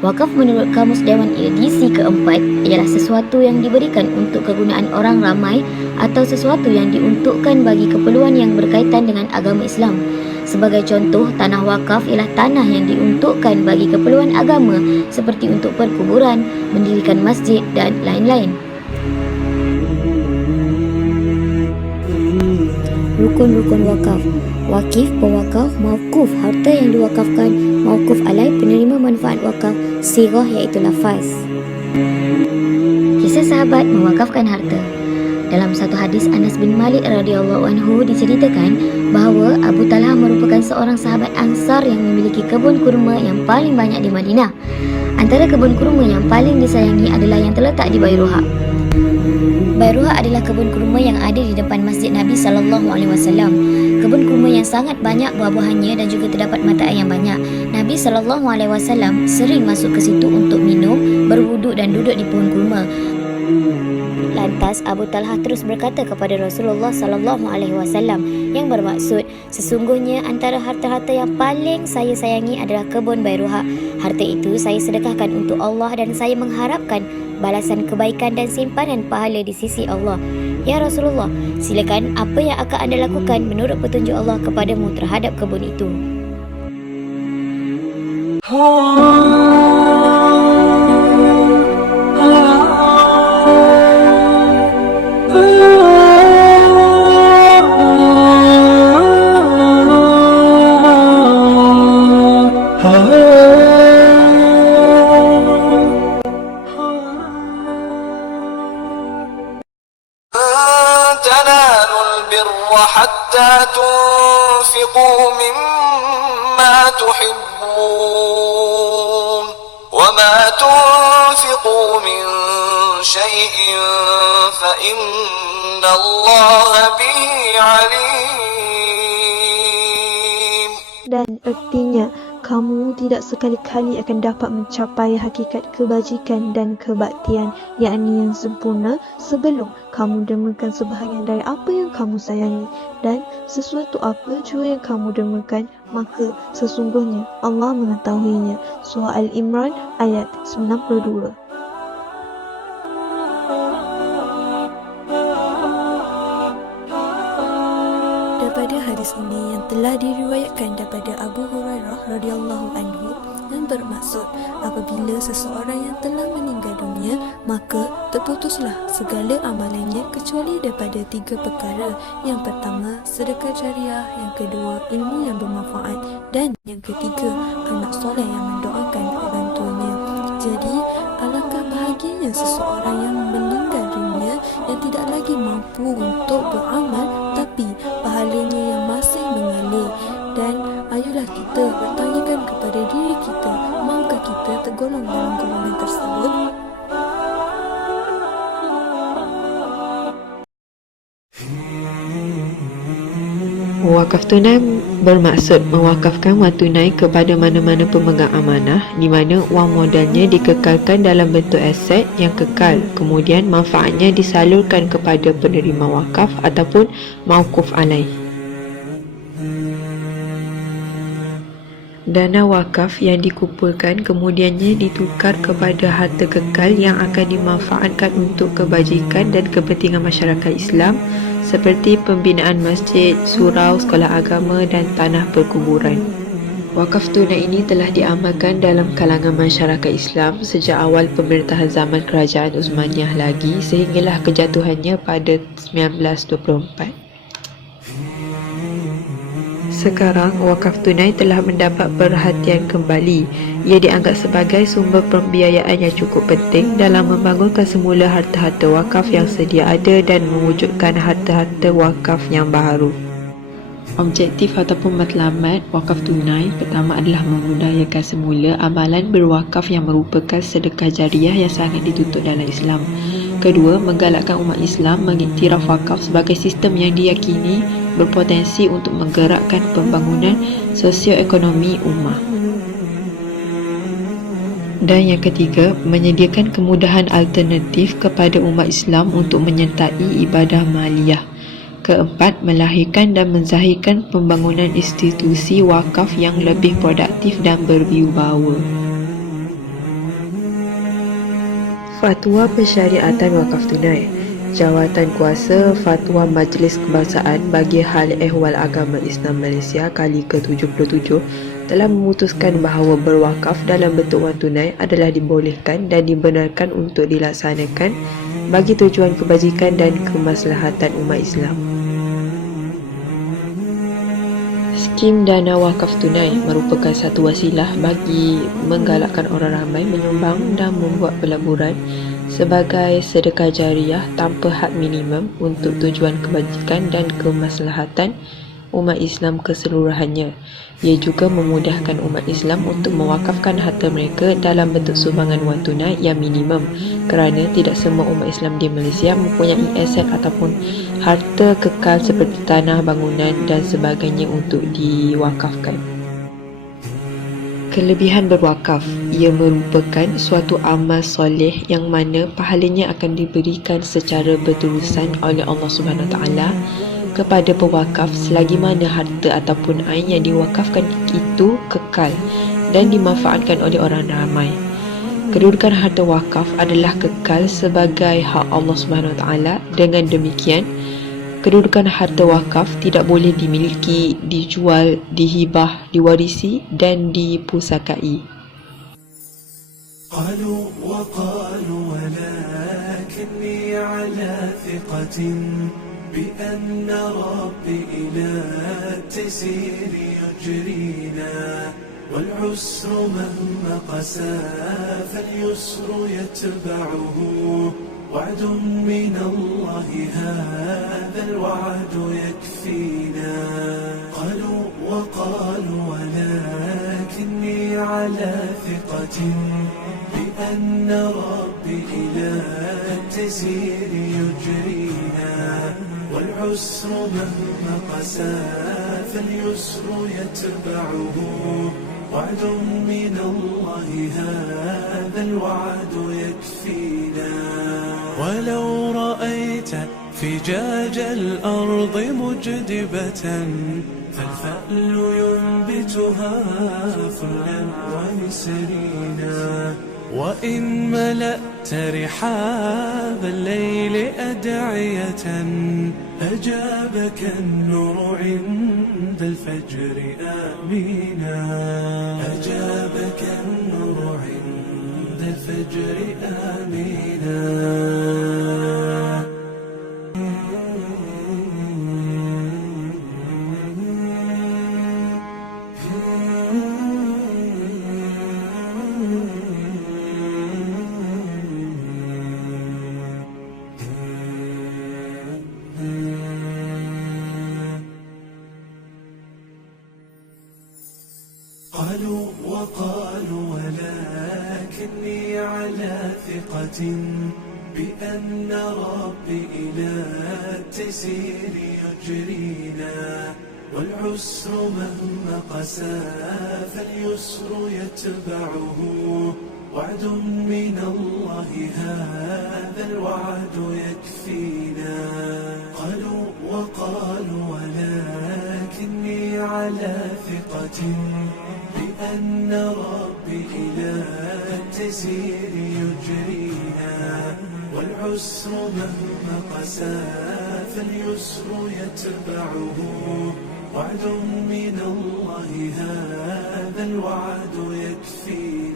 Wakaf menurut Kamus Dewan edisi keempat ialah sesuatu yang diberikan untuk kegunaan orang ramai atau sesuatu yang diuntukkan bagi keperluan yang berkaitan dengan agama Islam. Sebagai contoh, tanah wakaf ialah tanah yang diuntukkan bagi keperluan agama seperti untuk perkuburan, mendirikan masjid dan lain-lain. Rukun-rukun wakaf. Wakif, pewakaf, mauquf, harta yang diwakafkan, mauquf alai, penerima manfaat wakaf, sirah iaitu lafaz. Kisah sahabat mewakafkan harta. Dalam satu hadis Anas bin Malik radhiyallahu anhu diceritakan bahawa Abu Talha merupakan seorang sahabat Ansar yang memiliki kebun kurma yang paling banyak di Madinah. Antara kebun kurma yang paling disayangi adalah yang terletak di Bairuha. Bairuha adalah kebun kurma yang ada di depan Masjid Nabi SAW. Kebun kurma yang sangat banyak buah-buahannya dan juga terdapat mata air yang banyak. Nabi SAW sering masuk ke situ untuk minum, berwuduk dan duduk di pohon kurma. Lantas Abu Talha terus berkata kepada Rasulullah SAW yang bermaksud, sesungguhnya antara harta-harta yang paling saya sayangi adalah kebun Bairuha. Harta itu saya sedekahkan untuk Allah dan saya mengharapkan balasan kebaikan dan simpanan pahala di sisi Allah. Ya Rasulullah, silakan apa yang akan anda lakukan menurut petunjuk Allah kepadamu terhadap kebun itu. تنالوا البر حتى تنفقوا مما تحبون وما تنفقوا من شيء فإن الله به عليم. Dan artinya, kamu tidak sekali-kali akan dapat mencapai hakikat kebajikan dan kebaktian, yakni yang sempurna, sebelum kamu dermakan sebahagian dari apa yang kamu sayangi, dan sesuatu apa jua yang kamu dermakan, maka sesungguhnya Allah mengetahuinya. Surah Al-Imran ayat 92. Daripada hadis ini yang telah diriwayatkan daripada Abu Hurairah radhiyallahu anhu yang bermaksud, apabila seseorang yang telah meninggal dunia, maka terputuslah segala amalannya kecuali daripada 3 perkara. Yang pertama, sedekah jariah. Yang kedua, ilmu yang bermanfaat. Dan yang ketiga, anak soleh yang mendoakan orang tuanya. Jadi, alangkah bahagianya seseorang yang meninggal dunia yang tidak lagi mampu untuk beramal, tapi pahalanya yang masih mengalir. Dan ayolah kita bertanyakan kepada diri kita, maukah kita tergolong dalam golongan tersebut? Wakaf tunai bermaksud mewakafkan wang tunai kepada mana-mana pemegang amanah, di mana wang modalnya dikekalkan dalam bentuk aset yang kekal, kemudian manfaatnya disalurkan kepada penerima wakaf ataupun mauquf alaih. Dana wakaf yang dikumpulkan kemudiannya ditukar kepada harta kekal yang akan dimanfaatkan untuk kebajikan dan kepentingan masyarakat Islam seperti pembinaan masjid, surau, sekolah agama dan tanah perkuburan. Wakaf tunai ini telah diamalkan dalam kalangan masyarakat Islam sejak awal pemerintahan zaman Kerajaan Uthmaniyah lagi sehinggalah kejatuhannya pada 1924. Sekarang, wakaf tunai telah mendapat perhatian kembali. Ia dianggap sebagai sumber pembiayaan yang cukup penting dalam membangunkan semula harta-harta wakaf yang sedia ada dan mewujudkan harta-harta wakaf yang baharu. Objektif ataupun matlamat wakaf tunai pertama adalah memudayakan semula amalan berwakaf yang merupakan sedekah jariah yang sangat dituntut dalam Islam. Kedua, menggalakkan umat Islam mengiktiraf wakaf sebagai sistem yang diyakini berpotensi untuk menggerakkan pembangunan sosioekonomi ummah. Dan yang ketiga, menyediakan kemudahan alternatif kepada umat Islam untuk menyertai ibadah maliyah. Keempat, melahirkan dan menzahirkan pembangunan institusi wakaf yang lebih produktif dan berwibawa. Fatwa Pensyariatan Wakaf Tunai. Jawatan Kuasa Fatwa Majlis Kebangsaan bagi Hal Ehwal Agama Islam Malaysia kali ke-77 telah memutuskan bahawa berwakaf dalam bentuk wang tunai adalah dibolehkan dan dibenarkan untuk dilaksanakan bagi tujuan kebajikan dan kemaslahatan umat Islam. Skim dana wakaf tunai merupakan satu wasilah bagi menggalakkan orang ramai menyumbang dan membuat pelaburan sebagai sedekah jariah tanpa had minimum untuk tujuan kebajikan dan kemaslahatan umat Islam keseluruhannya. Ia juga memudahkan umat Islam untuk mewakafkan harta mereka dalam bentuk sumbangan wang tunai yang minimum, kerana tidak semua umat Islam di Malaysia mempunyai aset ataupun harta kekal seperti tanah, bangunan dan sebagainya untuk diwakafkan. Kelebihan berwakaf, ia merupakan suatu amal soleh yang mana pahalanya akan diberikan secara berterusan oleh Allah Subhanahu Wa Taala kepada pewakaf selagi mana harta ataupun ain yang diwakafkan itu kekal dan dimanfaatkan oleh orang ramai. Kedudukan harta wakaf adalah kekal sebagai hak Allah Subhanahu Wa Taala. Dengan demikian, kedudukan harta wakaf tidak boleh dimiliki, dijual, dihibah, diwarisi dan dipusakai. قالوا وقالوا ولكني على ثقة بأن ربي إلى التيسير يجرينا والعسر مهما قسى فاليسر يتبعه وعد من الله هذا الوعد يكفينا قالوا وقالوا ولكني على ثقة بأن ربي إلى التيسير يجرينا والعسر مهما قسى فاليسر يتبعه وعد من الله هذا الوعد يكفينا ولو رأيت فجاج الأرض مجدبة فالفأل ينبتها فلا ونسرينا وإن ملأت رحاب الليل أدعية أجابك النور عند الفجر آمينا أجابك النور عند الفجر آمينا قالوا وقالوا ولكني على ثقة بأن ربي إلى التيسير يجرينا والعسر مهما قسى فاليسر يتبعه وعد من الله هذا الوعد يكفينا قالوا وقالوا ولكني على ثقة بأن ربي إلى التيسير يجرينا والعسر مهما قسى فاليسر يتبعه وعد من الله هذا الوعد يكفينا